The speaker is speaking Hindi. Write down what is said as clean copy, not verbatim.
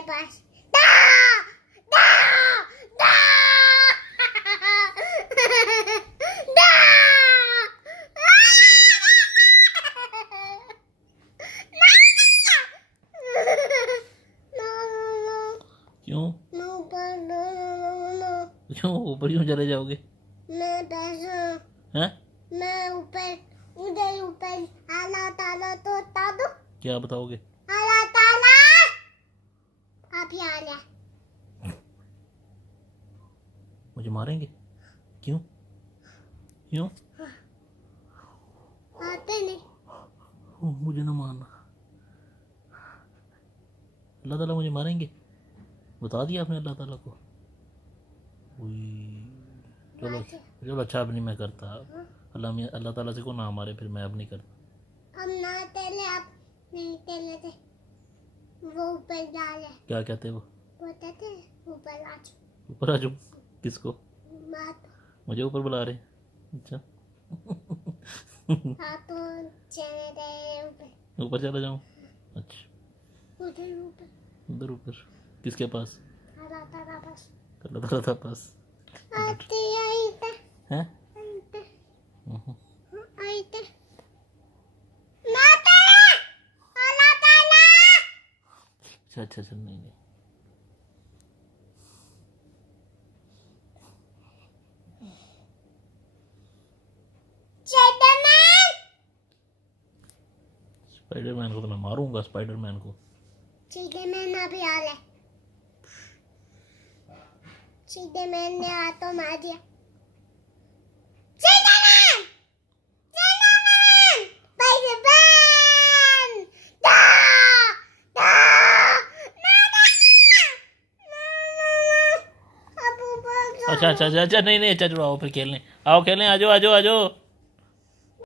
मेरे पास दा दा दा दा क्यों क्यों ऊपर क्यों चले जाओगे? मैं पैसा हैं? मैं ऊपर उधर ऊपर अल्लाह ताला तो बता दो क्या बताओगे? अल्लाह ताला आप यहाँ ले मुझे मारेंगे? क्यों क्यों? आते नहीं मुझे ना मारना। अल्लाह ताला मुझे मारेंगे? बता दिया आपने अल्लाह ताला को? चलो चलो, अच्छा अब नहीं मैं करता। अल्लाह ताला से को ना मारे, फिर मैं अब नहीं करता। हम ना तेले आप नहीं तेले थे वो ऊपर डाले क्या कहते वो? बोलते थे ऊपर आज ऊपर आ जाओ। किसको? बात मुझे ऊपर बुला रहे? अच्छा हाँ तो चले गए ऊपर ऊपर चला जाऊँ? अच्छा उधर ऊपर उधर ऊपर किसके पास? अल्लाह ताला बस अल्लाह ताला पास आते आई थे हैं? आते हम्म। आई थे ना तेरे अल्लाह ताला अच्छा अच्छा अच्छा, नहीं नहीं। स्पाइडरमैन को तो मैं मारूंगा। स्पाइडरमैन को सीधे मैंने अभी आ ले सीधे मैंने आ तो मार दिया स्पाइडरमैन स्पाइडरमैन स्पाइडरमैन दा दा अब ऊपर अच्छा अच्छा अच्छा अच्छा, नहीं नहीं, अच्छा चलो आओ फिर खेलने। आओ खेलने, आ जाओ आ जाओ आ जाओ।